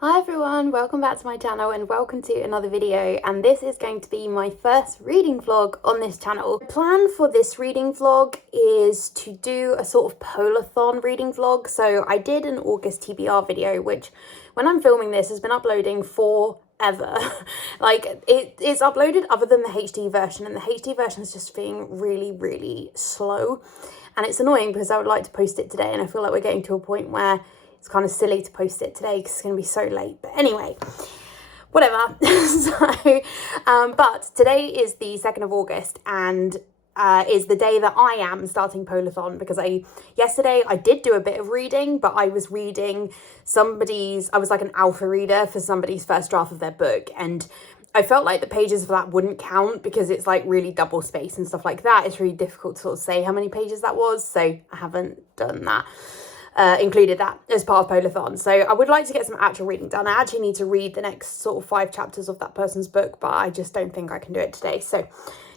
Hi everyone, welcome back to my channel and welcome to another video, and this is going to be my first reading vlog on this channel. The plan for this reading vlog is to do a sort of polarthon reading vlog. So I did an August TBR video, which when I'm filming this has been uploading forever. Like it's uploaded other than the HD version, and the HD version is just being really slow, and it's annoying because I would like to post it today and I feel like we're getting to a point where it's kind of silly to post it today because it's going to be so late. But anyway, whatever. But today is the 2nd of August and is the day that I am starting polarthon, because yesterday I did do a bit of reading, but I was reading I was like an alpha reader for somebody's first draft of their book, and I felt like the pages for that wouldn't count because it's like really double spaced and stuff like that. It's really difficult to sort of say how many pages that was, so I haven't done that. Included that as part of polarthon. So I would like to get some actual reading done. I actually need to read the next sort of 5 chapters of that person's book, but I just don't think I can do it today. So I'm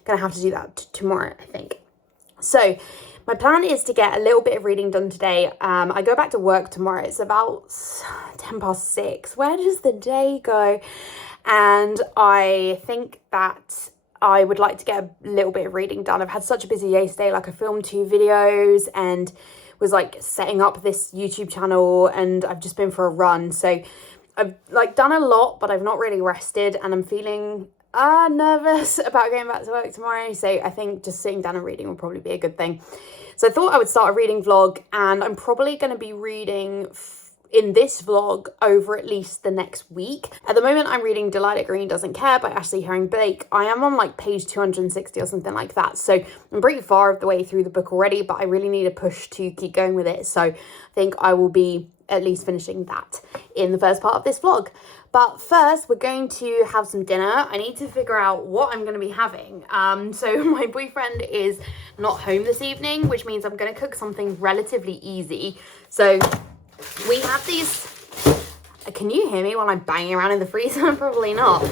gonna have to do that tomorrow, I think. So my plan is to get a little bit of reading done today. I go back to work tomorrow. It's about 6:10. Where does the day go? And I think that I would like to get a little bit of reading done. I've had such a busy day today. Like, I filmed 2 videos and was like setting up this YouTube channel, and I've just been for a run. So I've like done a lot, but I've not really rested, and I'm feeling nervous about going back to work tomorrow. So I think just sitting down and reading will probably be a good thing. So I thought I would start a reading vlog, and I'm probably going to be reading in this vlog over at least the next week. At the moment, I'm reading Delilah Green Doesn't Care by Ashley Herring Blake. I am on like page 260 or something like that. So I'm pretty far of the way through the book already, but I really need a push to keep going with it. So I think I will be at least finishing that in the first part of this vlog. But first, we're going to have some dinner. I need to figure out what I'm going to be having. So my boyfriend is not home this evening, which means I'm going to cook something relatively easy. So we have these, can you hear me while I'm banging around in the freezer? Probably not.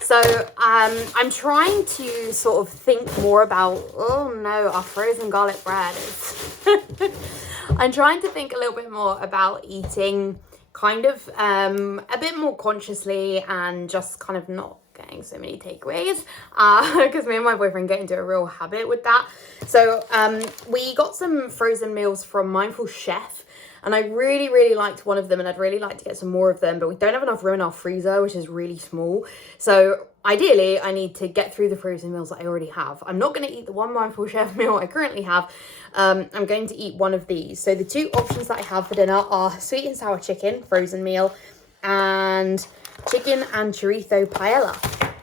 So I'm trying to sort of think more about, oh no, our frozen garlic bread is I'm trying to think a little bit more about eating kind of a bit more consciously, and just kind of not getting so many takeaways, because me and my boyfriend get into a real habit with that. So we got some frozen meals from Mindful Chef, and I really liked one of them, and I'd really like to get some more of them, but we don't have enough room in our freezer, which is really small. So ideally, I need to get through the frozen meals that I already have. I'm not going to eat the one Mindful Chef meal I currently have. I'm going to eat one of these. So the 2 options that I have for dinner are sweet and sour chicken, frozen meal, and chicken and chorizo paella.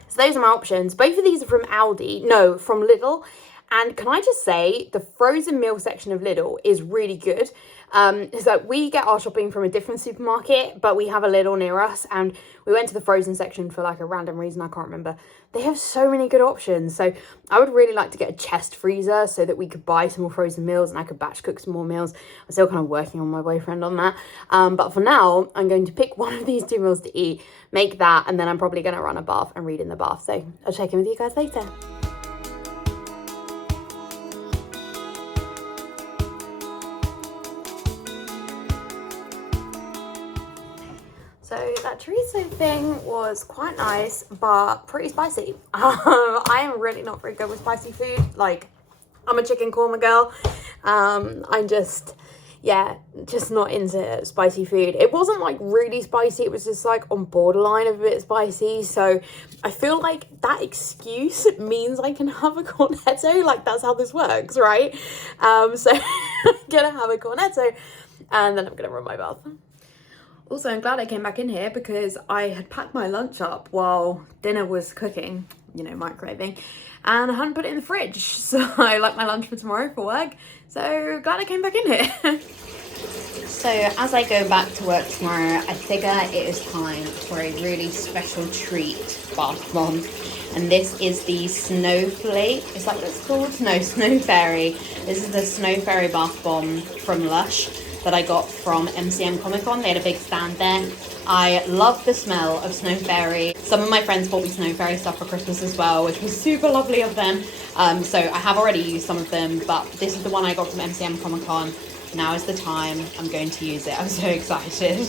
So those are my options. Both of these are from from Lidl. And can I just say, the frozen meal section of Lidl is really good. It's like we get our shopping from a different supermarket, but we have a Lidl near us, and we went to the frozen section for like a random reason, I can't remember. They have so many good options. So I would really like to get a chest freezer so that we could buy some more frozen meals and I could batch cook some more meals. I'm still kind of working on my boyfriend on that. But for now, I'm going to pick one of these 2 meals to eat, make that, and then I'm probably going to run a bath and read in the bath. So I'll check in with you guys later. So that chorizo thing was quite nice, but pretty spicy. I am really not very good with spicy food. Like, I'm a chicken korma girl. I'm just not into spicy food. It wasn't like really spicy. It was just like on borderline of a bit spicy. So I feel like that excuse means I can have a cornetto. Like, that's how this works, right? So I'm gonna have a cornetto, and then I'm gonna run my bath. Also, I'm glad I came back in here because I had packed my lunch up while dinner was cooking, you know, microwaving, and I hadn't put it in the fridge. So I like my lunch for tomorrow for work. So glad I came back in here. So as I go back to work tomorrow, I figure it is time for a really special treat bath bomb. And this is the Snowflake. Is that what it's called? No, Snow Fairy. This is the Snow Fairy bath bomb from Lush that I got from MCM Comic Con. They had a big stand there. I love the smell of Snow Fairy. Some of my friends bought me Snow Fairy stuff for Christmas as well, which was super lovely of them. So I have already used some of them, but this is the one I got from MCM Comic Con. Now is the time. I'm going to use it. I'm so excited.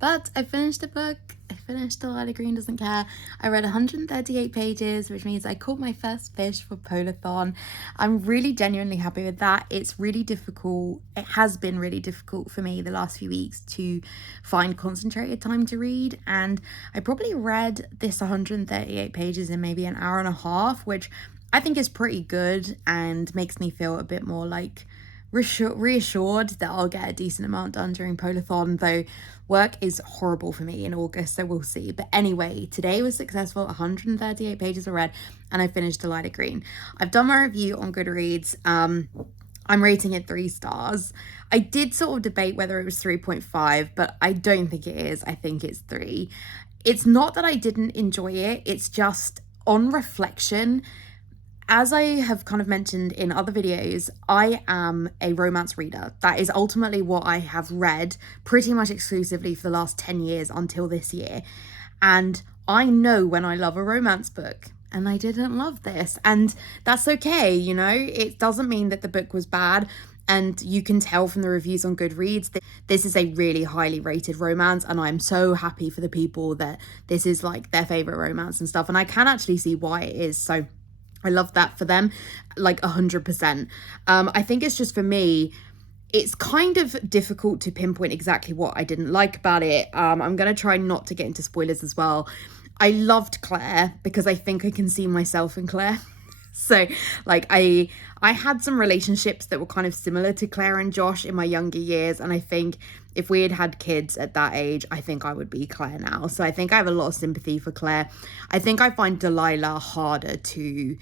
But I finished the book. I finished Delilah Green Doesn't Care. I read 138 pages, which means I caught my first fish for polarthon. I'm really genuinely happy with that. It's really difficult. It has been really difficult for me the last few weeks to find concentrated time to read. And I probably read this 138 pages in maybe an hour and a half, which I think is pretty good and makes me feel a bit more like reassured that I'll get a decent amount done during polarthon, though work is horrible for me in August, so we'll see. But anyway, today was successful. 138 pages are read and I finished Delilah Green. I've done my review on Goodreads. I'm rating it 3 stars. I did sort of debate whether it was 3.5, but I don't think it is. I think it's 3. It's not that I didn't enjoy it, it's just on reflection. As I have kind of mentioned in other videos, I am a romance reader. That is ultimately what I have read pretty much exclusively for the last 10 years until this year. And I know when I love a romance book, and I didn't love this. And that's okay, you know? It doesn't mean that the book was bad. And you can tell from the reviews on Goodreads that this is a really highly rated romance, and I'm so happy for the people that this is like their favorite romance and stuff. And I can actually see why it is. So I love that for them, like 100%. I think it's just for me, it's kind of difficult to pinpoint exactly what I didn't like about it. I'm going to try not to get into spoilers as well. I loved Claire because I think I can see myself in Claire. So like I had some relationships that were kind of similar to Claire and Josh in my younger years, and I think if we had had kids at that age, I think I would be Claire now. So I think I have a lot of sympathy for Claire. I think I find Delilah harder to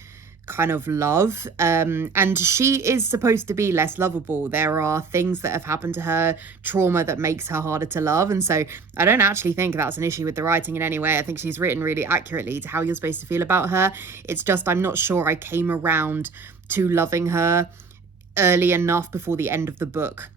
kind of love, and she is supposed to be less lovable. There are things that have happened to her, trauma that makes her harder to love, and so I don't actually think that's an issue with the writing in any way. I think she's written really accurately to how you're supposed to feel about her. It's just I'm not sure I came around to loving her early enough before the end of the book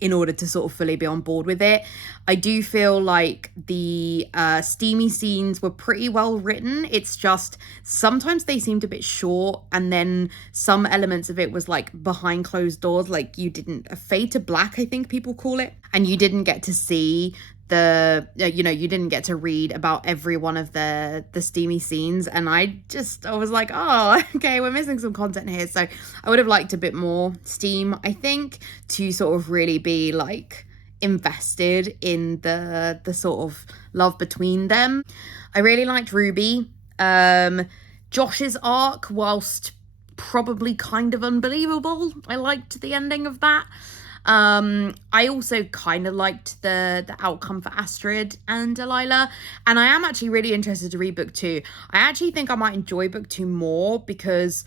in order to sort of fully be on board with it. I do feel like the steamy scenes were pretty well written. It's just sometimes they seemed a bit short, and then some elements of it was like behind closed doors, like you didn't, a fade to black I think people call it, and you didn't get to see the you didn't get to read about every one of the steamy scenes, and I was like, oh, okay, we're missing some content here. So I would have liked a bit more steam, I think, to sort of really be like invested in the sort of love between them. I really liked Ruby. Josh's arc, whilst probably kind of unbelievable, I liked the ending of that. I also kind of liked the outcome for Astrid and Delilah, and I am actually really interested to read book 2. I actually think I might enjoy book 2 more because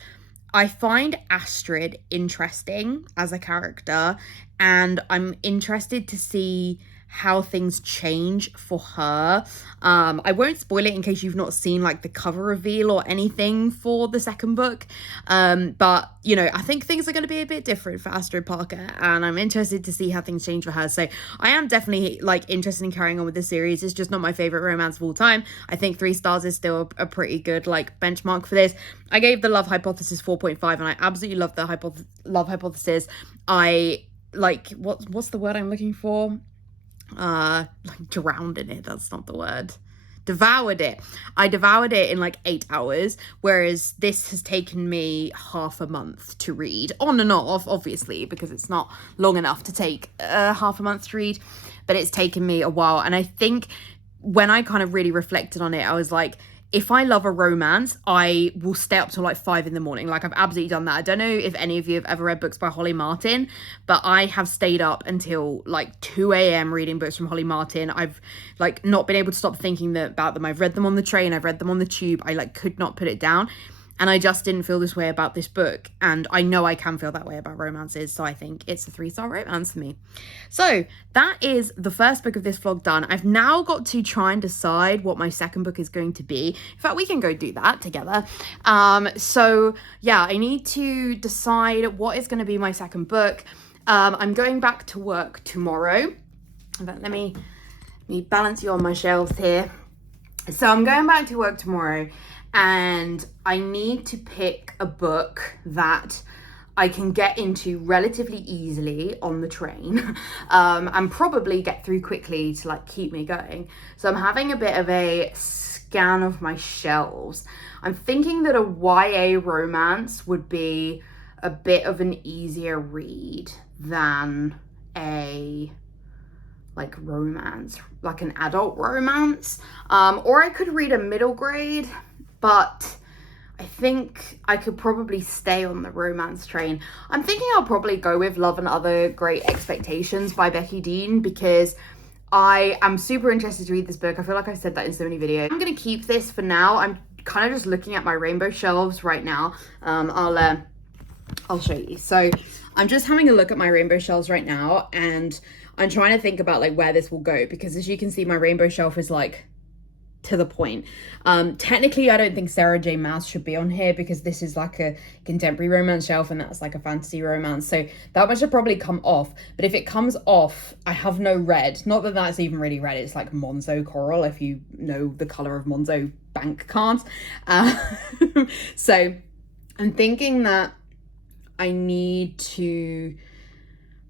I find Astrid interesting as a character, and I'm interested to see how things change for her. I won't spoil it in case you've not seen like the cover reveal or anything for the second book, but you know, I think things are going to be a bit different for Astrid Parker, and I'm interested to see how things change for her. So I am definitely like interested in carrying on with the series. It's just not my favorite romance of all time. I think 3 stars is still a pretty good like benchmark for this. I gave the Love Hypothesis 4.5, and I absolutely love the Love Hypothesis. I like what's the word I'm looking for? Like drowned in it. That's not the word. Devoured it. I devoured it in like 8 hours, whereas this has taken me half a month to read, on and off, obviously, because it's not long enough to take half a month to read, but it's taken me a while. And I think when I kind of really reflected on it, I was like, if I love a romance, I will stay up till like 5 a.m. Like I've absolutely done that. I don't know if any of you have ever read books by Holly Martin, but I have stayed up until like 2 a.m. reading books from Holly Martin. I've like not been able to stop thinking about them. I've read them on the train. I've read them on the tube. I like could not put it down. And I just didn't feel this way about this book. And I know I can feel that way about romances. So I think it's a 3-star romance for me. So that is the first book of this vlog done. I've now got to try and decide what my second book is going to be. In fact, we can go do that together. So yeah, I need to decide what is going to be my second book. I'm going back to work tomorrow. But let me balance you on my shelves here. So I'm going back to work tomorrow, and I need to pick a book that I can get into relatively easily on the train, and probably get through quickly to like keep me going. So I'm having a bit of a scan of my shelves. I'm thinking that a YA romance would be a bit of an easier read than a like romance, like an adult romance. Or I could read a middle grade, but I think I could probably stay on the romance train. I'm thinking I'll probably go with Love and Other Great Expectations by Becky Dean, because I am super interested to read this book. I feel like I've said that in so many videos. I'm going to keep this for now. I'm kind of just looking at my rainbow shelves right now. I'll show you. So I'm just having a look at my rainbow shelves right now, and I'm trying to think about like where this will go, because as you can see, my rainbow shelf is like to the point. Technically, I don't think Sarah J Maas should be on here, because this is like a contemporary romance shelf and that's like a fantasy romance, so that one should probably come off. But if it comes off, I have no red. Not that that's even really red, it's like Monzo coral, if you know the color of Monzo bank cards. So I'm thinking that I need to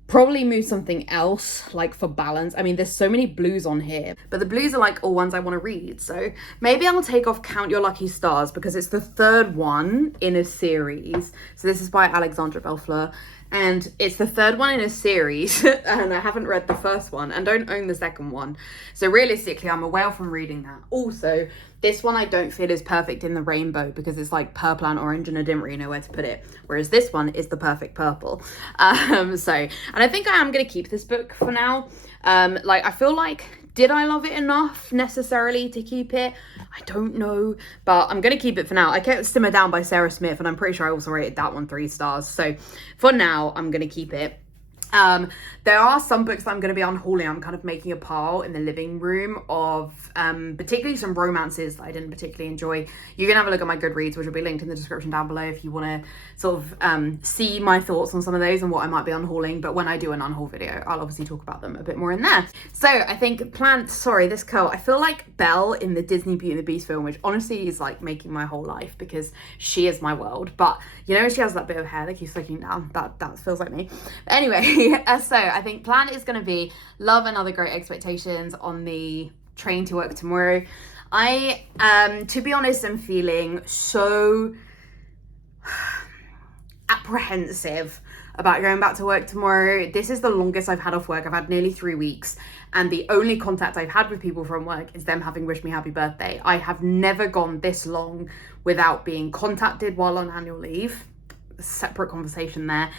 probably move something else, like for balance. I mean, there's so many blues on here, but the blues are like all ones I want to read. So maybe I'll take off Count Your Lucky Stars, because it's the third one in a series. So this is by Alexandra Bellefleur, and it's the third one in a series, and I haven't read the first one and don't own the second one. So realistically, I'm away from reading that. Also, this one I don't feel is perfect in the rainbow, because it's like purple and orange and I didn't really know where to put it. Whereas this one is the perfect purple. And I think I am going to keep this book for now. Like, I feel like, did I love it enough necessarily to keep it? I don't know, but I'm going to keep it for now. I kept Simmer Down by Sarah Smith, and I'm pretty sure I also rated that one 3 stars. So for now, I'm going to keep it. There are some books that I'm going to be unhauling. I'm kind of making a pile in the living room of particularly some romances that I didn't particularly enjoy. You can have a look at my Goodreads, which will be linked in the description down below if you want to sort of see my thoughts on some of those and what I might be unhauling. But when I do an unhaul video, I'll obviously talk about them a bit more in there. So I think this curl, I feel like Belle in the Disney Beauty and the Beast film, which honestly is like making my whole life, because she is my world. But you know, she has that bit of hair that keeps flicking down. That feels like me. But anyway, so I think plan is going to be Love and Other Great Expectations on the train to work tomorrow. I to be honest, am feeling so apprehensive about going back to work tomorrow. This is the longest I've had off work. I've had nearly 3 weeks, and the only contact I've had with people from work is them having wished me happy birthday. I have never gone this long without being contacted while on annual leave. Separate conversation there,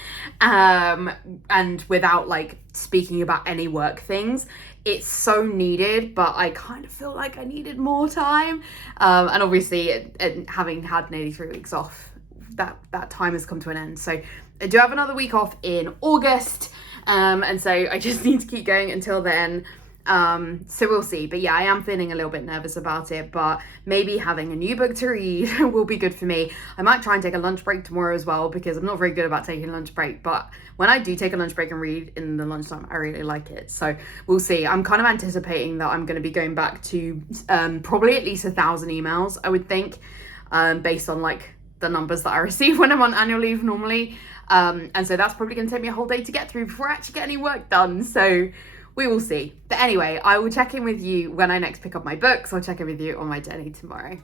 and without like speaking about any work things. It's so needed, but I kind of feel like I needed more time, and obviously having had nearly 3 weeks off, that time has come to an end. So I do have another week off in August, and so I just need to keep going until then. So we'll see. But yeah, I am feeling a little bit nervous about it, but maybe having a new book to read will be good for me. I might try and take a lunch break tomorrow as well, because I'm not very good about taking a lunch break, but when I do take a lunch break and read in the lunchtime, I really like it. So we'll see. I'm kind of anticipating that I'm going to be going back to probably at least 1,000 emails, I would think, based on like the numbers that I receive when I'm on annual leave normally. And so that's probably going to take me a whole day to get through before I actually get any work done. So we will see. But anyway, I will check in with you when I next pick up my books. I'll check in with you on my journey tomorrow.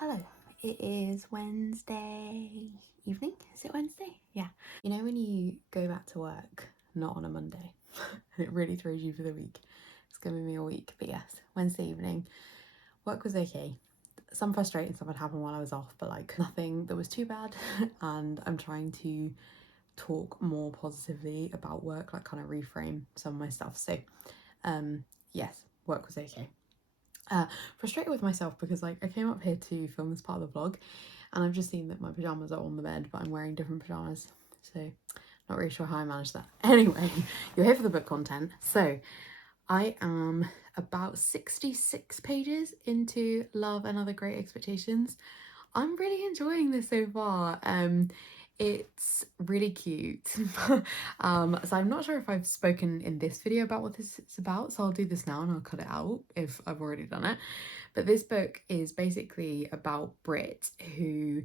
Hello, it is Wednesday evening. Is it Wednesday? Yeah. You know when you go back to work, not on a Monday, and it really throws you for the week. It's gonna be me a week, but yes, Wednesday evening. Work was okay. Some frustrating stuff had happened while I was off, but like nothing that was too bad. And I'm trying to talk more positively about work, like kind of reframe some of my stuff. So yes, work was okay. Frustrated with myself because like I came up here to film this part of the vlog, and I've just seen that my pajamas are on the bed, but I'm wearing different pajamas, so Not really sure how I managed that. Anyway, you're here for the book content. So I am about 66 pages into Love and Other Great Expectations. I'm really enjoying this so far. It's really cute. So I'm not sure if I've spoken in this video about what this is about, so I'll do this now and I'll cut it out if I've already done it. But this book is basically about Brit, who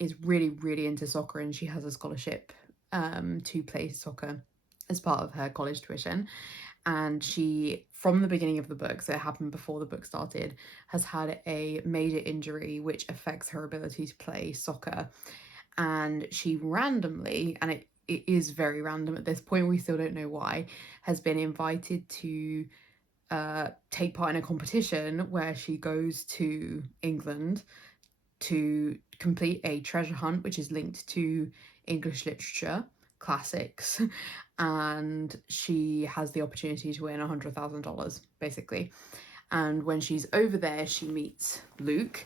is really into soccer, and she has a scholarship to play soccer as part of her college tuition. And she, from the beginning of the book, so it happened before the book started, has had a major injury which affects her ability to play soccer. And she randomly, and it is very random at this point, we still don't know why, has been invited to take part in a competition where she goes to England to complete a treasure hunt which is linked to English literature classics, and she has the opportunity to win $100,000 basically. And when she's over there, she meets Luke,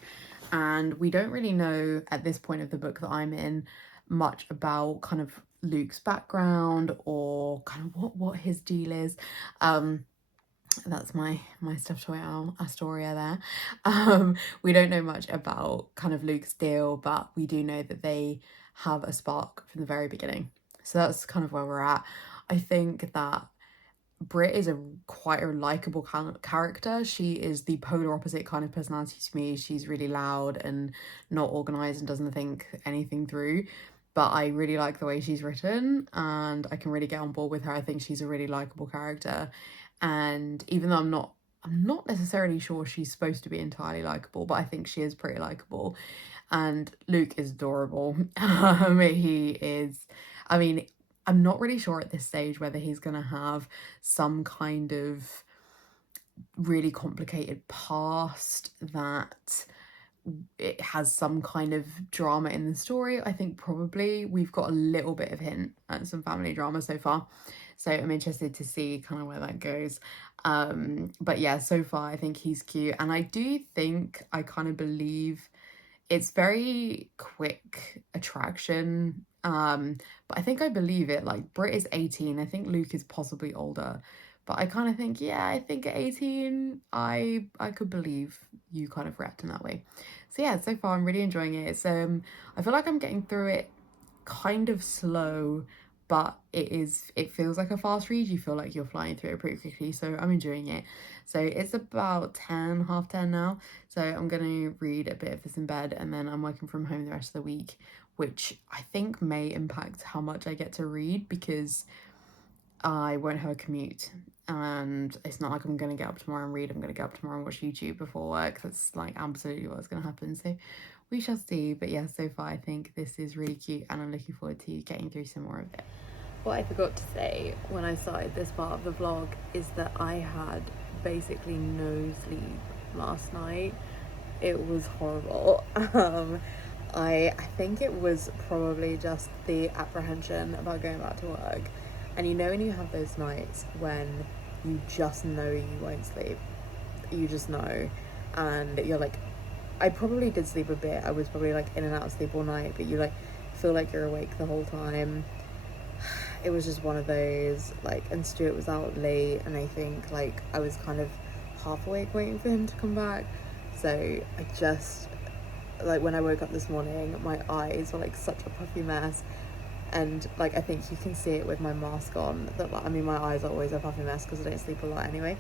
and we don't really know at this point of the book that I'm in much about kind of Luke's background or kind of what his deal is. That's my stuffed toy owl Astoria there. We don't know much about kind of Luke's deal, but we do know that they have a spark from the very beginning. So that's kind of where we're at. I think that Brit is quite a likable character. She is the polar opposite kind of personality to me. She's really loud and not organized and doesn't think anything through. But I really like the way she's written, and I can really get on board with her. I think she's a really likable character. And even though I'm not necessarily sure she's supposed to be entirely likable, but I think she is pretty likable. And Luke is adorable. He is, I mean, I'm not really sure at this stage whether he's going to have some kind of really complicated past that it has some kind of drama in the story. I think probably we've got a little bit of hint at some family drama so far. So I'm interested to see kind of where that goes. But yeah, so far I think he's cute. And I do think I kind of believe it's very quick attraction. But I think I believe it. Like Brit is 18. I think Luke is possibly older. But I kind of think, yeah, I think at 18, I could believe you kind of react in that way. So yeah, so far I'm really enjoying it. It's I feel like I'm getting through it kind of slow, but it feels like a fast read. You feel like you're flying through it pretty quickly, so I'm enjoying it. So it's about 10, half 10 now. So I'm gonna read a bit of this in bed, and then I'm working from home the rest of the week, which I think may impact how much I get to read because I won't have a commute, and it's not like I'm gonna get up tomorrow and read. I'm gonna get up tomorrow and watch YouTube before work. That's like absolutely what's gonna happen. So we shall see. But yeah, so far I think this is really cute, and I'm looking forward to getting through some more of it. What I forgot to say when I started this part of the vlog is that I had basically no sleep last night. It was horrible. I think it was probably just the apprehension about going back to work. And you know when you have those nights when you just know you won't sleep, you just know, and you're like, I probably did sleep a bit. I was probably like in and out of sleep all night, but you like feel like you're awake the whole time. It was just one of those, like, and Stuart was out late, and I think like I was kind of half awake waiting for him to come back. So I just, like, when I woke up this morning, my eyes were like such a puffy mess. And like I think you can see it with my mask on, that like, I mean my eyes are always a puffy mess because I don't sleep a lot anyway,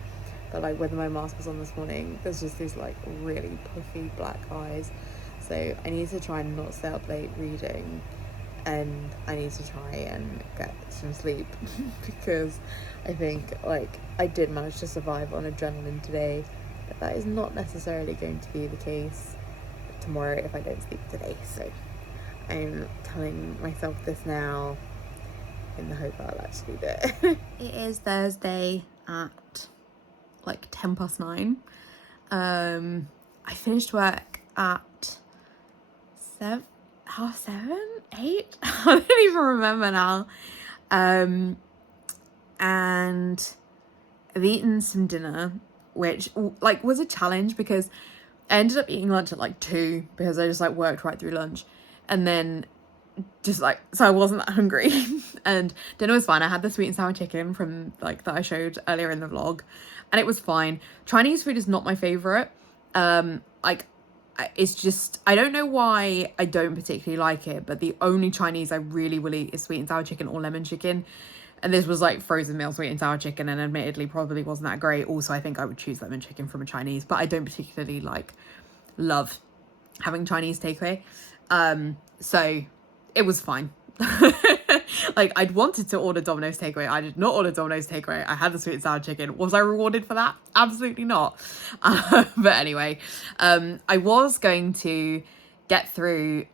but like whether my mask was on this morning, there's just these like really puffy black eyes. So I need to try and not stay up late reading, and I need to try and get some sleep because I think like I did manage to survive on adrenaline today, but that is not necessarily going to be the case tomorrow if I don't sleep today. So I'm telling myself this now in the hope I'll actually do it. It is Thursday at like 9:10. I finished work at 7:30, 8. I don't even remember now. And I've eaten some dinner, which like was a challenge because I ended up eating lunch at like 2 because I just like worked right through lunch, and then just like, so I wasn't that hungry. And dinner was fine. I had the sweet and sour chicken from like that I showed earlier in the vlog, and it was fine. Chinese food is not my favorite. Like, it's just, I don't know why I don't particularly like it, but the only Chinese I really will eat is sweet and sour chicken or lemon chicken. And this was like frozen meal sweet and sour chicken, and admittedly probably wasn't that great. Also, I think I would choose lemon chicken from a Chinese, but I don't particularly like love having Chinese takeaway. So it was fine. Like, I'd wanted to order Domino's takeaway. I did not order Domino's takeaway. I had the sweet and sour chicken. Was I rewarded for that? Absolutely not. But anyway, I was going to get through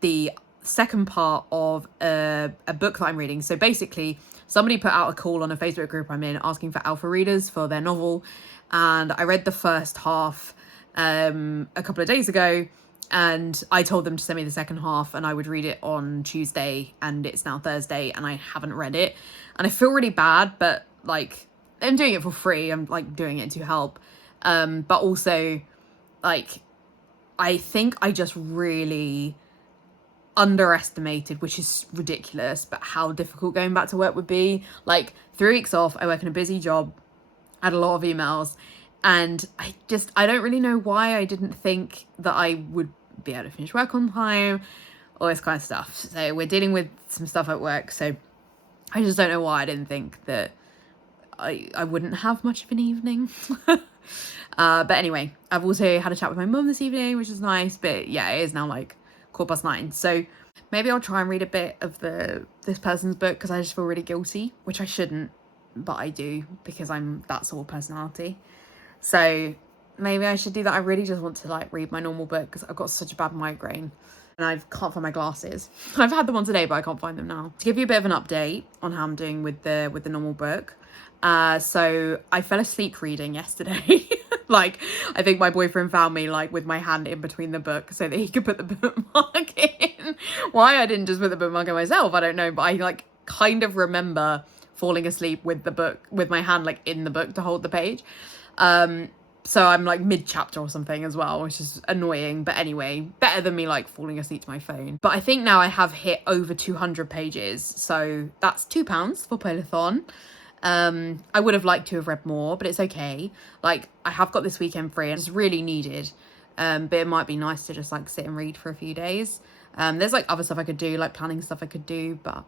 the second part of a book that I'm reading. So basically, somebody put out a call on a Facebook group I'm in asking for alpha readers for their novel, and I read the first half a couple of days ago, and I told them to send me the second half and I would read it on Tuesday, and it's now Thursday and I haven't read it, and I feel really bad, but like, I'm doing it for free. I'm like doing it to help, but also like, I think I just really underestimated, which is ridiculous, but how difficult going back to work would be. Like, 3 weeks off, I work in a busy job, had a lot of emails, and I don't really know why I didn't think that I would be able to finish work on time, all this kind of stuff. So we're dealing with some stuff at work, so I just don't know why I didn't think that I wouldn't have much of an evening. But anyway, I've also had a chat with my mum this evening, which is nice, but yeah, it is now like 9:15, so maybe I'll try and read a bit of this person's book, because I just feel really guilty, which I shouldn't, but I do, because I'm that sort of personality. So maybe I should do that. I really just want to like read my normal book, because I've got such a bad migraine and I can't find my glasses. I've had them on today, but I can't find them now. To give you a bit of an update on how I'm doing with the normal book, so I fell asleep reading yesterday. Like, I think my boyfriend found me like with my hand in between the book so that he could put the bookmark in. Why I didn't just put the bookmark in myself, I don't know, but I like kind of remember falling asleep with the book, with my hand like in the book to hold the page. So I'm like mid-chapter or something as well, which is annoying, but anyway, better than me like falling asleep to my phone. But I think now I have hit over 200 pages, so that's £2 for polarthon. I would have liked to have read more, but it's okay. Like, I have got this weekend free and it's really needed, but it might be nice to just like sit and read for a few days. There's like other stuff I could do, like planning stuff I could do, but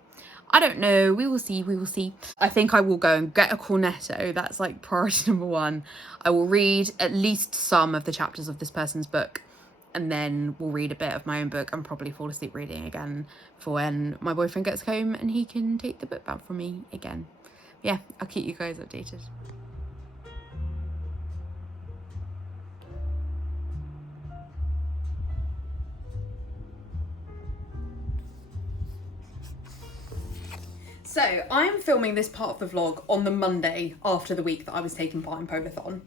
I don't know. We will see. I think I will go and get a cornetto. That's like priority number 1. I will read at least some of the chapters of this person's book, and then we'll read a bit of my own book and probably fall asleep reading again for when my boyfriend gets home and he can take the book back from me again. Yeah, I'll keep you guys updated. So I'm filming this part of the vlog on the Monday after the week that I was taking part in polarthon.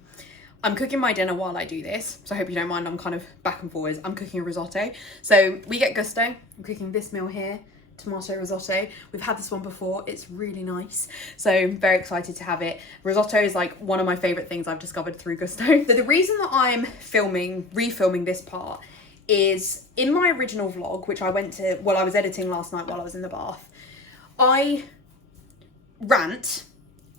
I'm cooking my dinner while I do this, so I hope you don't mind, I'm kind of back and forwards. I'm cooking a risotto. So we get gusto. I'm cooking this meal here, tomato risotto. We've had this one before, it's really nice, so I'm very excited to have it. Risotto is like one of my favorite things I've discovered through gusto. So the reason that I'm refilming this part is in my original vlog, which I was editing last night while I was in the bath, I rant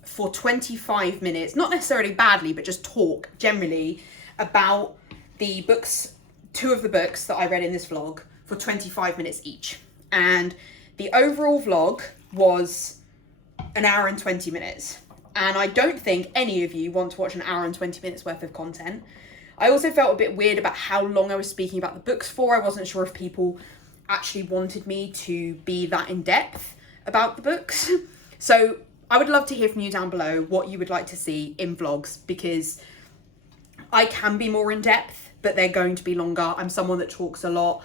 for 25 minutes, not necessarily badly, but just talk generally about the books, 2 of the books that I read in this vlog, for 25 minutes each. And the overall vlog was an hour and 20 minutes. And I don't think any of you want to watch an hour and 20 minutes worth of content. I also felt a bit weird about how long I was speaking about the books for. I wasn't sure if people actually wanted me to be that in depth about the books. So I would love to hear from you down below what you would like to see in vlogs, because I can be more in depth, but they're going to be longer. I'm someone that talks a lot.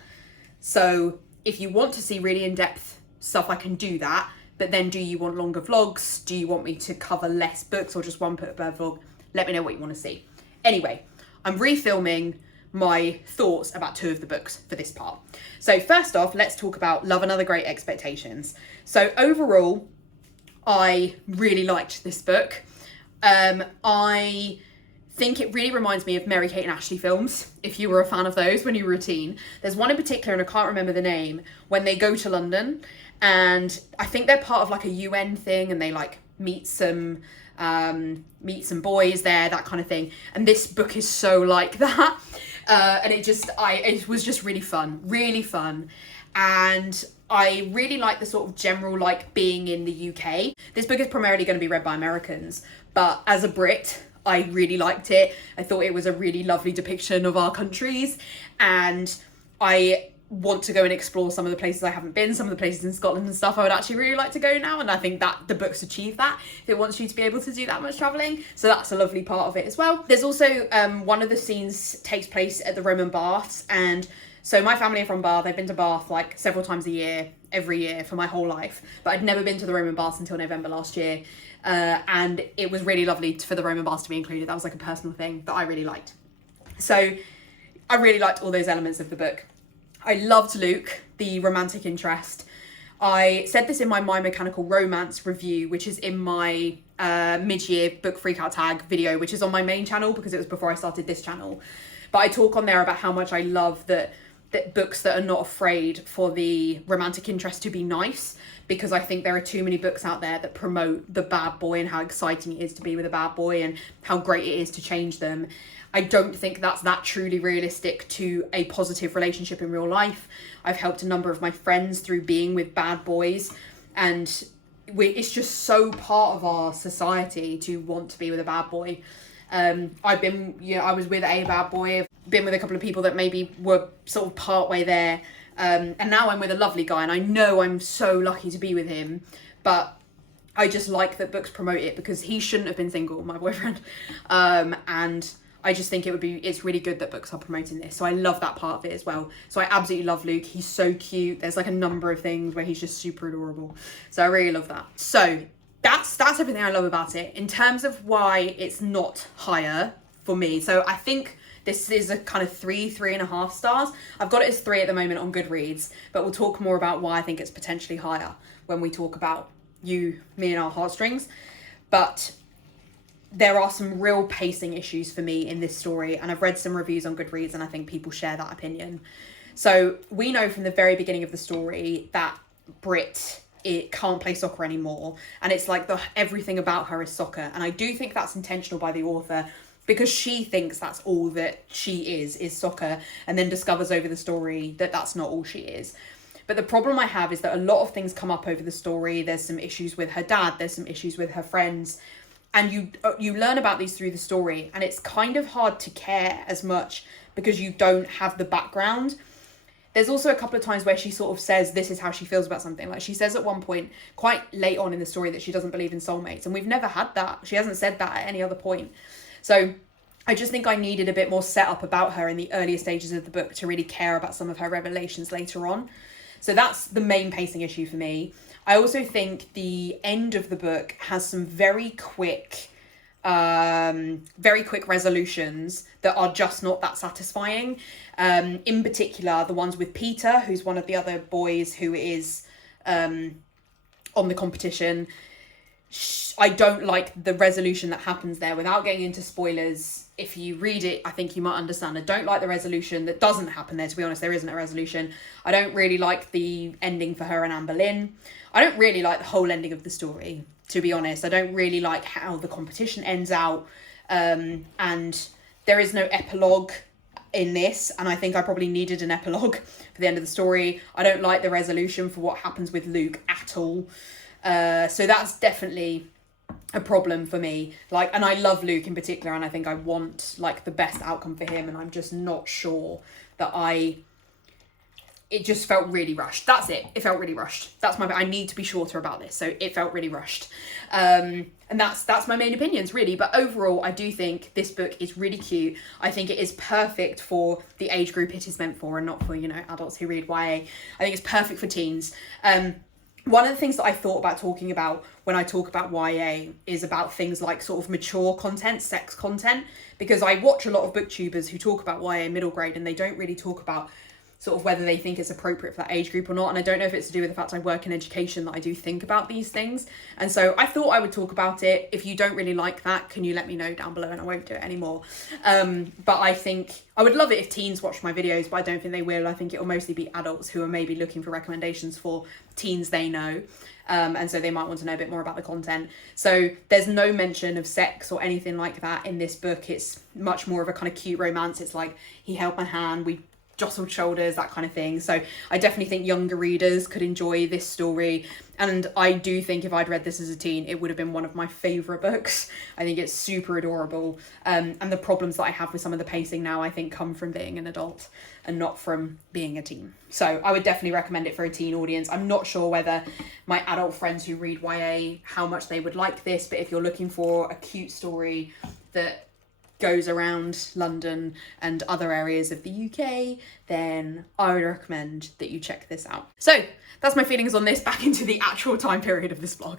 So if you want to see really in-depth stuff, I can do that. But then do you want longer vlogs? Do you want me to cover less books or just one per vlog? Let me know what you want to see. Anyway, I'm refilming my thoughts about 2 of the books for this part. So first off, let's talk about Love and Other Great Expectations. So overall, I really liked this book. I think it really reminds me of Mary-Kate and Ashley films, if you were a fan of those when you were a teen. There's one in particular, and I can't remember the name, when they go to London, and I think they're part of like a UN thing, and they like meet some boys there, that kind of thing. And this book is so like that. And it was just really fun. And I really like the sort of general like being in the UK. This book is primarily going to be read by Americans, but as a Brit, I really liked it. I thought it was a really lovely depiction of our countries, and I want to go and explore some of the places I haven't been, some of the places in Scotland and stuff I would actually really like to go now, and I think that the book's achieved that. It wants you to be able to do that much travelling, so that's a lovely part of it as well. There's also one of the scenes takes place at the Roman baths, and so my family are from Bath. I've been to Bath like several times a year, every year for my whole life, but I'd never been to the Roman baths until November last year, and it was really lovely for the Roman baths to be included. That was like a personal thing that I really liked. So I really liked all those elements of the book. I loved Luke, the romantic interest. I said this in my My Mechanical Romance review, which is in my mid-year book freakout tag video, which is on my main channel because it was before I started this channel. But I talk on there about how much I love that books that are not afraid for the romantic interest to be nice, because I think there are too many books out there that promote the bad boy and how exciting it is to be with a bad boy and how great it is to change them. I don't think that's that truly realistic to a positive relationship in real life. I've helped a number of my friends through being with bad boys, and it's just so part of our society to want to be with a bad boy. I was with a bad boy. I've been with a couple of people that maybe were sort of part way there. And now I'm with a lovely guy, and I know I'm so lucky to be with him, but I just like that books promote it, because he shouldn't have been single, my boyfriend. And I just think it's really good that books are promoting this. So I love that part of it as well. So I absolutely love Luke. He's so cute. There's like a number of things where he's just super adorable. So I really love that. So that's everything I love about it. In terms of why it's not higher for me, so I think this is a kind of 3.5 stars. I've got it as 3 at the moment on Goodreads, but we'll talk more about why I think it's potentially higher when we talk about me and Our Heartstrings. But there are some real pacing issues for me in this story, and I've read some reviews on Goodreads, and I think people share that opinion. So we know from the very beginning of the story that Brit, it can't play soccer anymore, and it's like everything about her is soccer, and I do think that's intentional by the author, because she thinks that's all that she is soccer, and then discovers over the story that that's not all she is. But the problem I have is that a lot of things come up over the story. There's some issues with her dad, there's some issues with her friends, and you learn about these through the story, and it's kind of hard to care as much because you don't have the background. There's also a couple of times where she sort of says this is how she feels about something. Like she says at one point, quite late on in the story, that she doesn't believe in soulmates, and we've never had that. She hasn't said that at any other point. So I just think I needed a bit more setup about her in the earlier stages of the book to really care about some of her revelations later on. So that's the main pacing issue for me. I also think the end of the book has some very quick resolutions that are just not that satisfying. In particular, the ones with Peter, who's one of the other boys who is on the competition. I don't like the resolution that happens there. Without getting into spoilers, if you read it, I think you might understand. I don't like the resolution that doesn't happen there, to be honest. There isn't a resolution. I don't really like the ending for her and Anne Boleyn. I don't really like the whole ending of the story, to be honest. I don't really like how the competition ends out. And there is no epilogue in this, and I think I probably needed an epilogue for the end of the story. I don't like the resolution for what happens with Luke at all. So that's definitely a problem for me. Like, and I love Luke in particular, and I think I want like the best outcome for him, and I'm just not sure that it just felt really rushed. That's it. It felt really rushed. I need to be shorter about this. So it felt really rushed. And that's my main opinions really. But overall, I do think this book is really cute. I think it is perfect for the age group it is meant for, and not for, adults who read YA. I think it's perfect for teens. One of the things that I thought about talking about when I talk about YA is about things like sort of mature content, sex content, because I watch a lot of booktubers who talk about YA middle grade, and they don't really talk about sort of whether they think it's appropriate for that age group or not. And I don't know if it's to do with the fact I work in education that I do think about these things. And so I thought I would talk about it. If you don't really like that, can you let me know down below, and I won't do it anymore. But I think I would love it if teens watch my videos, but I don't think they will. I think it will mostly be adults who are maybe looking for recommendations for teens they know. And so they might want to know a bit more about the content. So there's no mention of sex or anything like that in this book. It's much more of a kind of cute romance. It's like, he held my hand, we jostled shoulders, that kind of thing. So I definitely think younger readers could enjoy this story. And I do think if I'd read this as a teen, it would have been one of my favourite books. I think it's super adorable. And the problems that I have with some of the pacing now, I think, come from being an adult and not from being a teen. So I would definitely recommend it for a teen audience. I'm not sure whether my adult friends who read YA, how much they would like this, but if you're looking for a cute story that goes around London and other areas of the UK, then I would recommend that you check this out. So that's my feelings on this. Back into the actual time period of this vlog.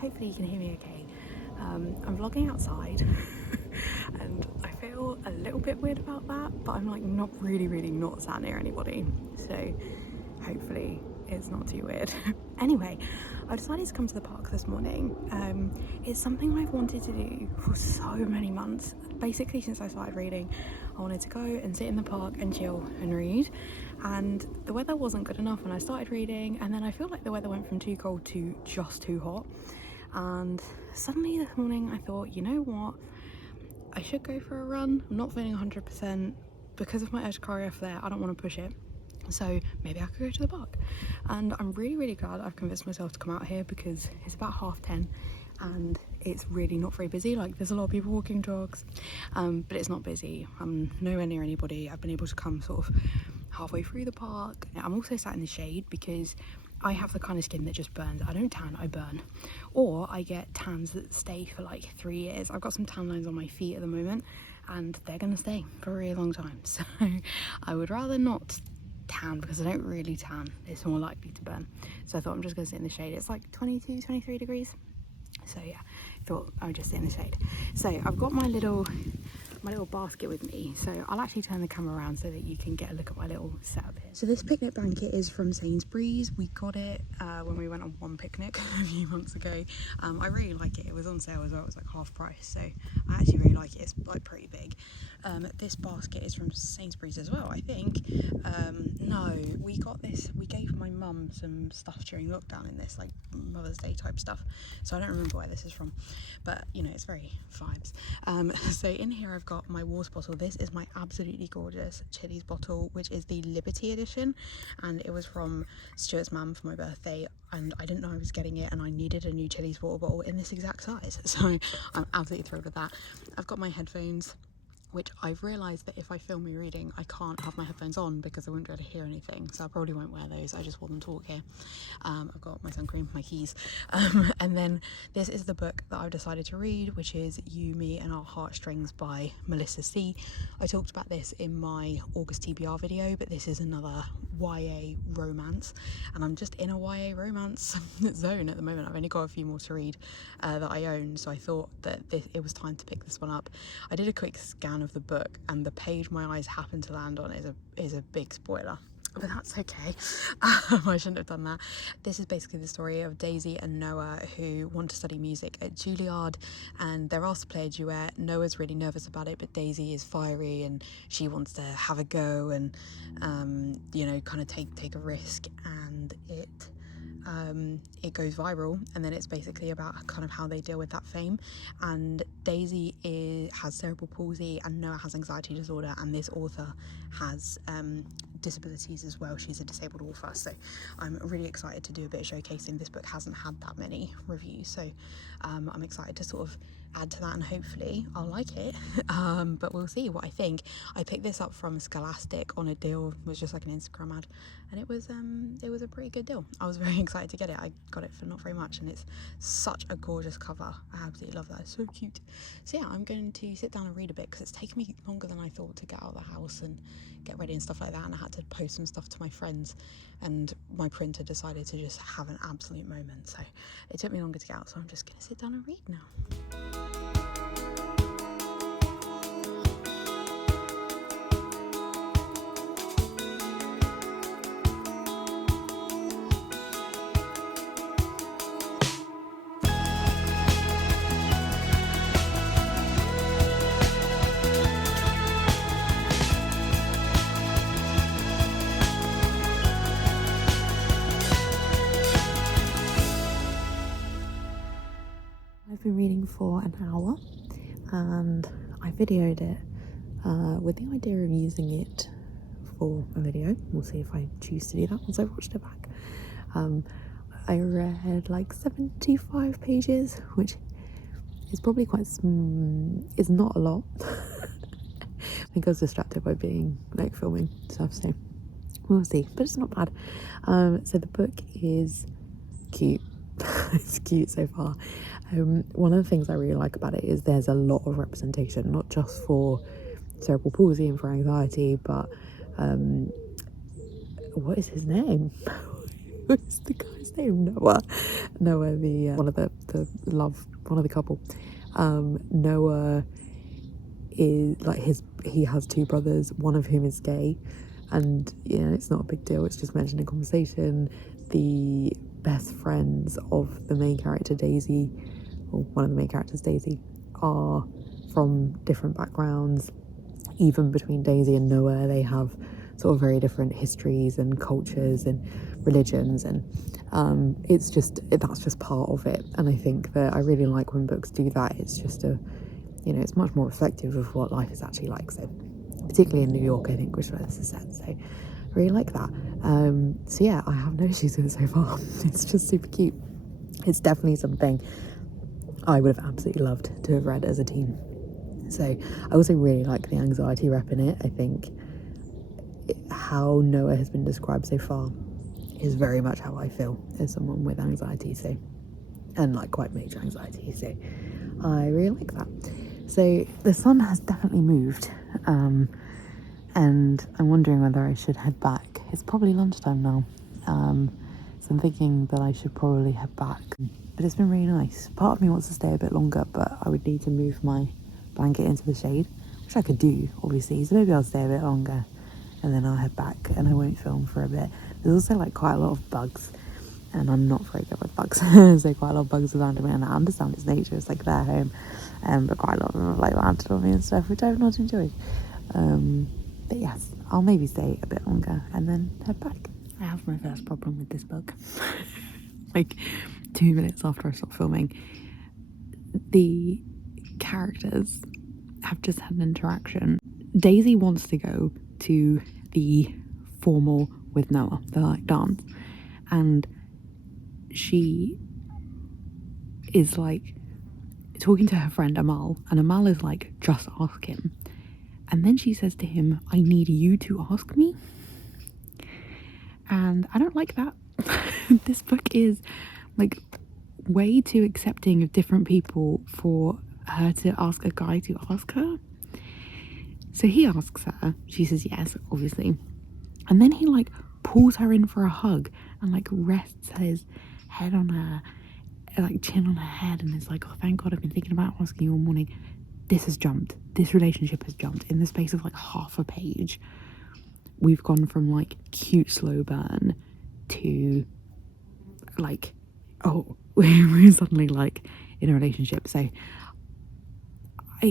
Hopefully you can hear me okay. I'm vlogging outside and I feel a little bit weird about that, but I'm like not really not sat near anybody, so hopefully it's not too weird. Anyway, I decided to come to the park this morning. It's something I've wanted to do for so many months. Basically since I started reading, I wanted to go and sit in the park and chill and read, and the weather wasn't good enough when I started reading, and then I feel like the weather went from too cold to just too hot. And suddenly this morning I thought, you know what, I should go for a run. I'm not feeling 100% because of my urticaria flare. I don't want to push it, so maybe I could go to the park. And I'm really glad I've convinced myself to come out here because it's about 10:30 and it's really not very busy. Like, there's a lot of people walking dogs, but it's not busy. I'm nowhere near anybody. I've been able to come sort of halfway through the park. I'm also sat in the shade because I have the kind of skin that just burns. I don't tan, I burn. Or I get tans that stay for like 3 years. I've got some tan lines on my feet at the moment and they're gonna stay for a really long time. So I would rather not tan because I don't really tan. It's more likely to burn. So I thought I'm just gonna sit in the shade. It's like 22, 23 degrees. So yeah, I thought I would just sit in the shade. So I've got my little basket with me, so I'll actually turn the camera around so that you can get a look at my little setup here. So this picnic blanket is from Sainsbury's. We got it when we went on one picnic a few months ago. I really like it. It was on sale as well. It was like half price, so I actually really like it. It's like pretty big. This basket is from Sainsbury's as well, I think. No, we got this, we gave my mum some stuff during lockdown in this, like Mother's Day type stuff, so I don't remember where this is from, but you know, it's very vibes. So in here I've got my water bottle. This is my absolutely gorgeous Chillies bottle, which is the Liberty edition, and it was from Stuart's mum for my birthday, and I didn't know I was getting it, and I needed a new Chillies water bottle in this exact size, so I'm absolutely thrilled with that. I've got my headphones, which I've realised that if I film me reading, I can't have my headphones on because I won't be able to hear anything, so I probably won't wear those. I just wore them to walk here. I've got my sun cream, my keys, and then this is the book that I've decided to read, which is You, Me and Our Heartstrings by Melissa C. I talked about this in my August TBR video, but this is another YA romance, and I'm just in a YA romance zone at the moment. I've only got a few more to read that I own, so I thought that it was time to pick this one up. I did a quick scan of the book, and the page my eyes happened to land on is a big spoiler, but that's okay. I shouldn't have done that. This is basically the story of Daisy and Noah, who want to study music at Juilliard, and they're asked to play a duet. Noah's really nervous about it, but Daisy is fiery and she wants to have a go and you know, kind of take a risk, and it it goes viral, and then it's basically about kind of how they deal with that fame. And Daisy has cerebral palsy, and Noah has anxiety disorder, and this author has disabilities as well. She's a disabled author, so I'm really excited to do a bit of showcasing. This book hasn't had that many reviews, so I'm excited to sort of add to that, and hopefully I'll like it. But we'll see what I think. I picked this up from Scholastic on a deal. It was just like an Instagram ad, and it was a pretty good deal. I was very excited to get it. I got it for not very much, and it's such a gorgeous cover. I absolutely love that. It's so cute. So yeah, I'm going to sit down and read a bit, because it's taken me longer than I thought to get out of the house and get ready and stuff like that, and I had to post some stuff to my friends, and my printer decided to just have an absolute moment, so it took me longer to get out. So I'm just going to sit down and read now. I've been reading for an hour, and I videoed it with the idea of using it for a video. We'll see if I choose to do that once I've watched it back. I read like 75 pages, which is probably quite it's not a lot. I think I was distracted by being like filming stuff, so we'll see, but it's not bad. So the book is cute. It's cute so far. One of the things I really like about it is there's a lot of representation, not just for cerebral palsy and for anxiety, but what is his name? What is the guy's name? Noah, the one of the couple. Noah is like he has two brothers, one of whom is gay, and it's not a big deal, it's just mentioned in conversation. The best friends of the main character Daisy, or one of the main characters Daisy, are from different backgrounds. Even between Daisy and Noah, they have sort of very different histories and cultures and religions, and that's just part of it. And I think that I really like when books do that. It's just it's much more reflective of what life is actually like. So particularly in New York, I think, which is where this is set. So I really like that. So yeah, I have no issues with it so far. It's just super cute. It's definitely something I would have absolutely loved to have read as a teen. So I also really like the anxiety rep in it. I think how Noah has been described so far is very much how I feel as someone with anxiety, so, and like quite major anxiety, so I really like that. So the sun has definitely moved, and I'm wondering whether I should head back. It's probably lunchtime now, so I'm thinking that I should probably head back. But it's been really nice. Part of me wants to stay a bit longer, but I would need to move my blanket into the shade, which I could do, obviously, so maybe I'll stay a bit longer and then I'll head back and I won't film for a bit. There's also like quite a lot of bugs, and I'm not very good with bugs. So quite a lot of bugs around me, and I understand its nature, it's like their home, but quite a lot of them have like landed on me and stuff, which I've not enjoyed. But yes, I'll maybe stay a bit longer and then head back. I have my first problem with this book. Like 2 minutes after I stopped filming, the characters have just had an interaction. Daisy wants to go to the formal with Noah, the like dance, and she is like talking to her friend Amal, and Amal is like, just ask him. And then she says to him, I need you to ask me. And I don't like that. This book is like way too accepting of different people for her to ask a guy to ask her. So he asks her, she says yes, obviously, and then he like pulls her in for a hug and like rests his head on her, like chin on her head, and is like, oh thank God, I've been thinking about asking you all morning. This relationship has jumped in the space of like half a page. We've gone from like cute slow burn to like, oh, we're suddenly like in a relationship. So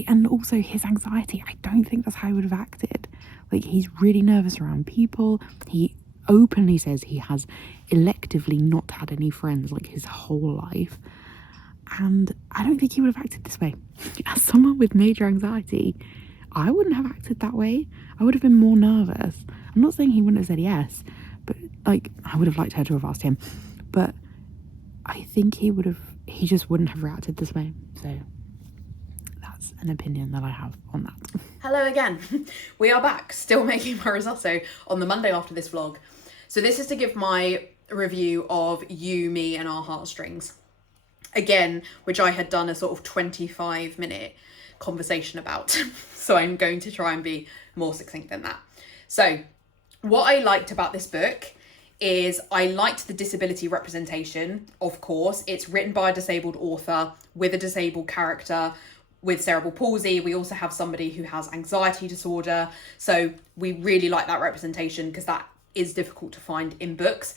and also his anxiety, I don't think that's how he would have acted. Like, he's really nervous around people. He openly says he has electively not had any friends like his whole life. And I don't think he would have acted this way. As someone with major anxiety, I wouldn't have acted that way. I would have been more nervous. I'm not saying he wouldn't have said yes, but like, I would have liked her to have asked him. But I think he just wouldn't have reacted this way. So that's an opinion that I have on that. Hello again. We are back, still making my risotto on the Monday after this vlog. So this is to give my review of You, Me and Our Heartstrings. Again, which I had done a sort of 25-minute conversation about. So I'm going to try and be more succinct than that. So what I liked about this book is I liked the disability representation, of course. It's written by a disabled author with a disabled character with cerebral palsy. We also have somebody who has anxiety disorder. So we really like that representation because that is difficult to find in books.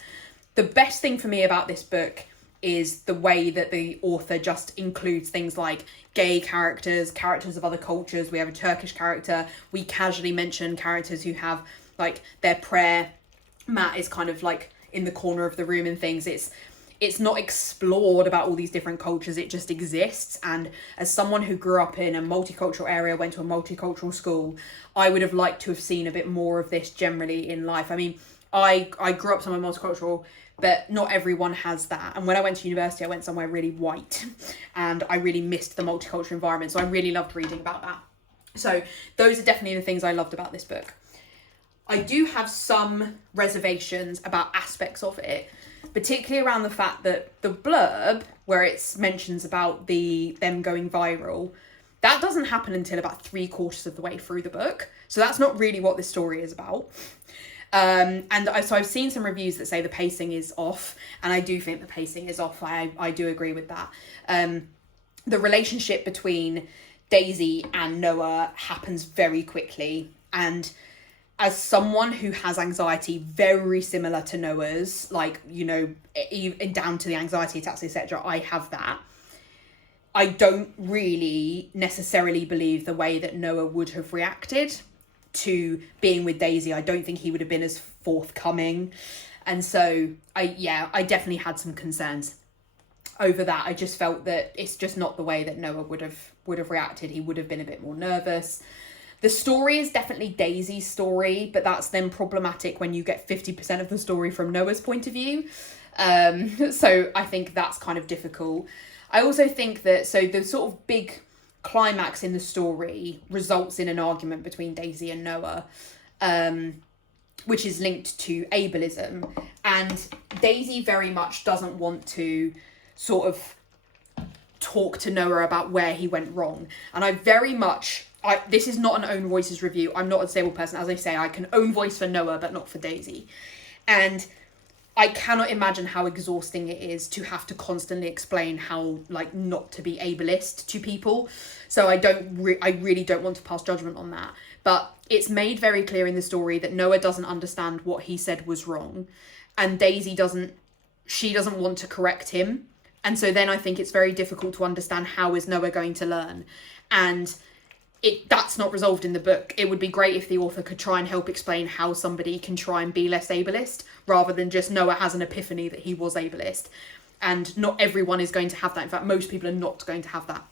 The best thing for me about this book is the way that the author just includes things like gay characters, characters of other cultures. We have a Turkish character. We casually mention characters who have like their prayer mat is kind of like in the corner of the room and things. It's not explored about all these different cultures, it just exists. And as someone who grew up in a multicultural area, went to a multicultural school, I would have liked to have seen a bit more of this generally in life. I mean, I grew up somewhere multicultural, but not everyone has that. And when I went to university, I went somewhere really white and I really missed the multicultural environment. So I really loved reading about that. So those are definitely the things I loved about this book. I do have some reservations about aspects of it, particularly around the fact that the blurb, where it mentions about them going viral, that doesn't happen until about 3/4 of the way through the book. So that's not really what this story is about. So I've seen some reviews that say the pacing is off, and I do think the pacing is off. I do agree with that. The relationship between Daisy and Noah happens very quickly, and as someone who has anxiety very similar to Noah's, like, you know, even down to the anxiety attacks, etc., I have that. I don't really necessarily believe the way that Noah would have reacted to being with Daisy. I don't think he would have been as forthcoming. And so I definitely had some concerns over that. I just felt that it's just not the way that Noah would have reacted. He would have been a bit more nervous. The story is definitely Daisy's story, but that's then problematic when you get 50% of the story from Noah's point of view. So I think that's kind of difficult. I also think that, so the sort of big climax in the story results in an argument between Daisy and Noah, which is linked to ableism. And Daisy very much doesn't want to sort of talk to Noah about where he went wrong. And this is not an own voices review. I'm not a disabled person. As I say, I can own voice for Noah, but not for Daisy. And I cannot imagine how exhausting it is to have to constantly explain how, like, not to be ableist to people. So I really don't want to pass judgment on that. But it's made very clear in the story that Noah doesn't understand what he said was wrong. And Daisy doesn't want to correct him. And so then I think it's very difficult to understand how is Noah going to learn. And that's not resolved in the book. It would be great if the author could try and help explain how somebody can try and be less ableist, rather than just Noah has an epiphany that he was ableist. And not everyone is going to have that. In fact, most people are not going to have that.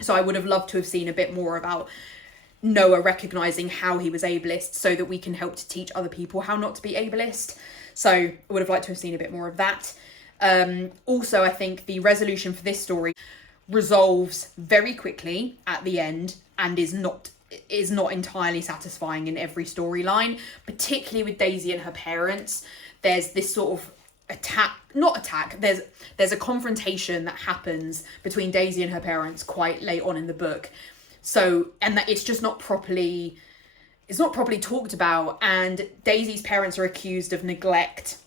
So I would have loved to have seen a bit more about Noah recognising how he was ableist so that we can help to teach other people how not to be ableist. So I would have liked to have seen a bit more of that. Also, I think the resolution for this story resolves very quickly at the end and is not entirely satisfying in every storyline, particularly with Daisy and her parents. There's this sort of there's a confrontation that happens between Daisy and her parents quite late on in the book. So, and that it's just not properly talked about, and Daisy's parents are accused of neglect.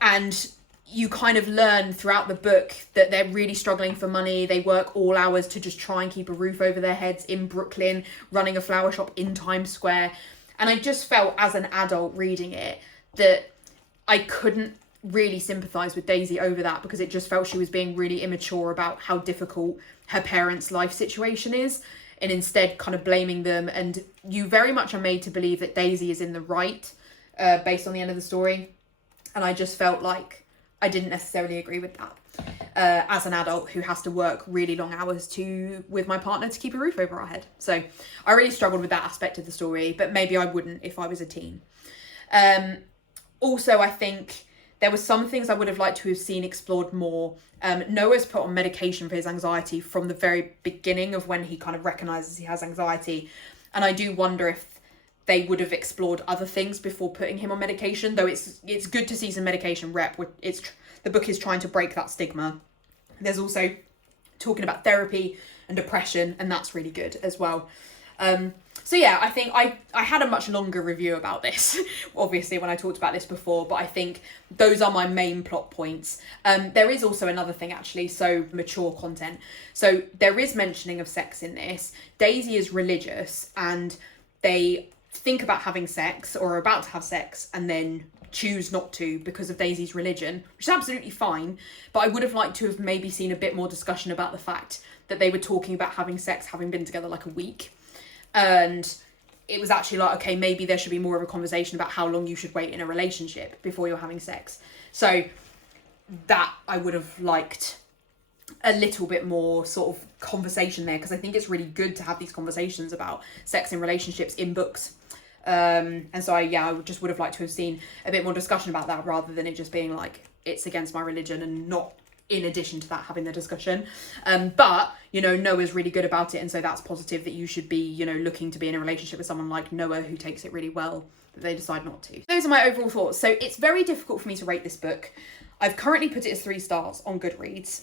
And you kind of learn throughout the book that they're really struggling for money. They work all hours to just try and keep a roof over their heads in Brooklyn, running a flower shop in Times Square. And I just felt as an adult reading it that I couldn't really sympathise with Daisy over that, because it just felt she was being really immature about how difficult her parents' life situation is, and instead kind of blaming them. And you very much are made to believe that Daisy is in the right based on the end of the story. And I just felt like I didn't necessarily agree with that. As an adult who has to work really long hours with my partner to keep a roof over our head. So I really struggled with that aspect of the story, but maybe I wouldn't if I was a teen. Also, I think there were some things I would have liked to have seen explored more. Noah's put on medication for his anxiety from the very beginning of when he kind of recognises he has anxiety. And I do wonder if they would have explored other things before putting him on medication, though it's good to see some medication rep. The book is trying to break that stigma. There's also talking about therapy and depression, and that's really good as well. So yeah, I think I had a much longer review about this, obviously, when I talked about this before, but I think those are my main plot points. There is also another thing, actually, so mature content. So there is mentioning of sex in this. Daisy is religious, and they think about having sex, or are about to have sex, and then choose not to because of Daisy's religion, which is absolutely fine, but I would have liked to have maybe seen a bit more discussion about the fact that they were talking about having sex having been together like a week. And it was actually like, okay, maybe there should be more of a conversation about how long you should wait in a relationship before you're having sex. So that I would have liked a little bit more sort of conversation there, because I think it's really good to have these conversations about sex in relationships in books. And so I just would have liked to have seen a bit more discussion about that, rather than it just being like, it's against my religion, and not in addition to that having the discussion. But Noah's really good about it, and so that's positive, that you should be looking to be in a relationship with someone like Noah who takes it really well, but they decide not to. Those are my overall thoughts. So it's very difficult for me to rate this book. I've currently put it as 3 stars on Goodreads,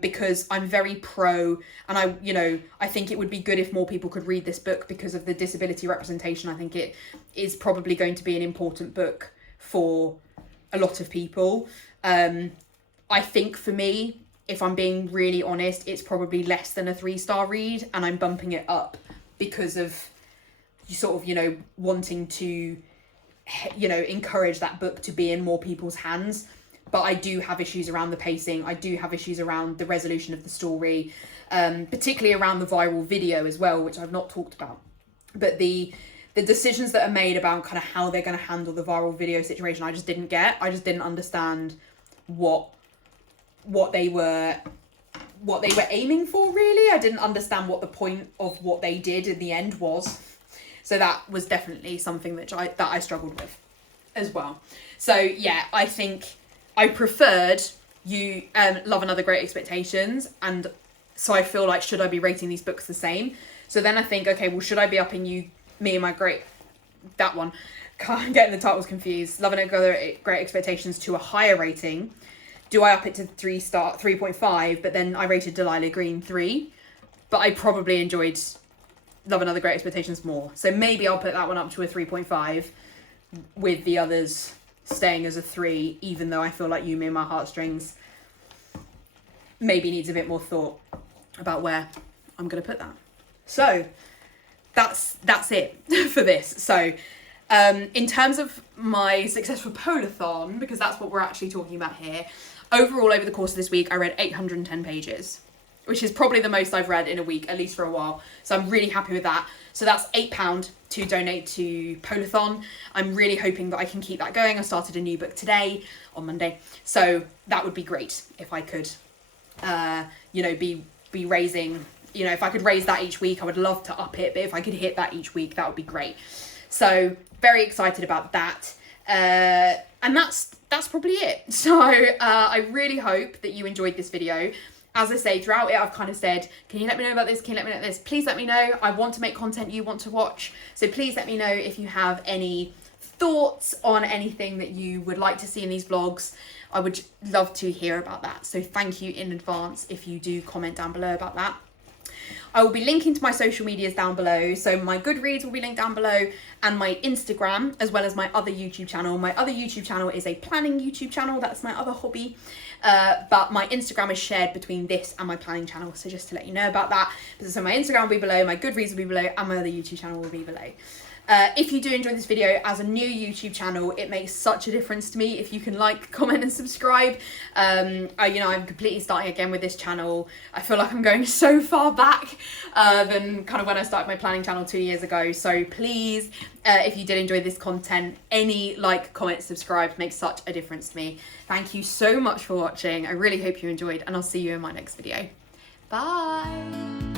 because I'm very pro, and I think it would be good if more people could read this book because of the disability representation. I think it is probably going to be an important book for a lot of people. I think for me, if I'm being really honest, it's probably less than a 3-star read, and I'm bumping it up because of wanting to encourage that book to be in more people's hands. But I do have issues around the pacing. I do have issues around the resolution of the story, particularly around the viral video as well, which I've not talked about. But the decisions that are made about kind of how they're going to handle the viral video situation, I just didn't get. I just didn't understand what they were aiming for, really. I didn't understand what the point of what they did in the end was. So that was definitely something that I struggled with as well. So yeah, I think I preferred Love and Other Great Expectations, and so I feel like, should I be rating these books the same? So then I think, okay, well, should I be upping Me and My Great, that one, I'm getting the titles confused, Love and Other Great Expectations to a higher rating? Do I up it to 3.5, but then I rated Delilah Green 3, but I probably enjoyed Love and Other Great Expectations more. So maybe I'll put that one up to a 3.5, with the others staying as a 3, even though I feel like Me and My Heartstrings maybe needs a bit more thought about where I'm going to put that. So that's it for this. So in terms of my successful polarthon, because that's what we're actually talking about here, overall over the course of this week I read 810 pages, which is probably the most I've read in a week, at least for a while. So I'm really happy with that. So that's £8 to donate to Polarthon. I'm really hoping that I can keep that going. I started a new book today, on Monday. So that would be great if I could, be raising, if I could raise that each week, I would love to up it. But if I could hit that each week, that would be great. So very excited about that. And that's probably it. So I really hope that you enjoyed this video. As I say, throughout it, I've kind of said, can you let me know about this? Can you let me know about this? Please let me know. I want to make content you want to watch. So please let me know if you have any thoughts on anything that you would like to see in these vlogs. I would love to hear about that. So thank you in advance if you do comment down below about that. I will be linking to my social medias down below. So my Goodreads will be linked down below, and my Instagram, as well as my other YouTube channel. My other YouTube channel is a planning YouTube channel. That's my other hobby. But my Instagram is shared between this and my planning channel. So just to let you know about that. So my Instagram will be below, my Goodreads will be below, and my other YouTube channel will be below. If you do enjoy this video, as a new YouTube channel, it makes such a difference to me if you can like, comment and subscribe. I'm completely starting again with this channel. I feel like I'm going so far back than kind of when I started my planning channel 2 years ago. So please, if you did enjoy this content, any like, comment, subscribe makes such a difference to me. Thank you so much for watching. I really hope you enjoyed, and I'll see you in my next video. Bye.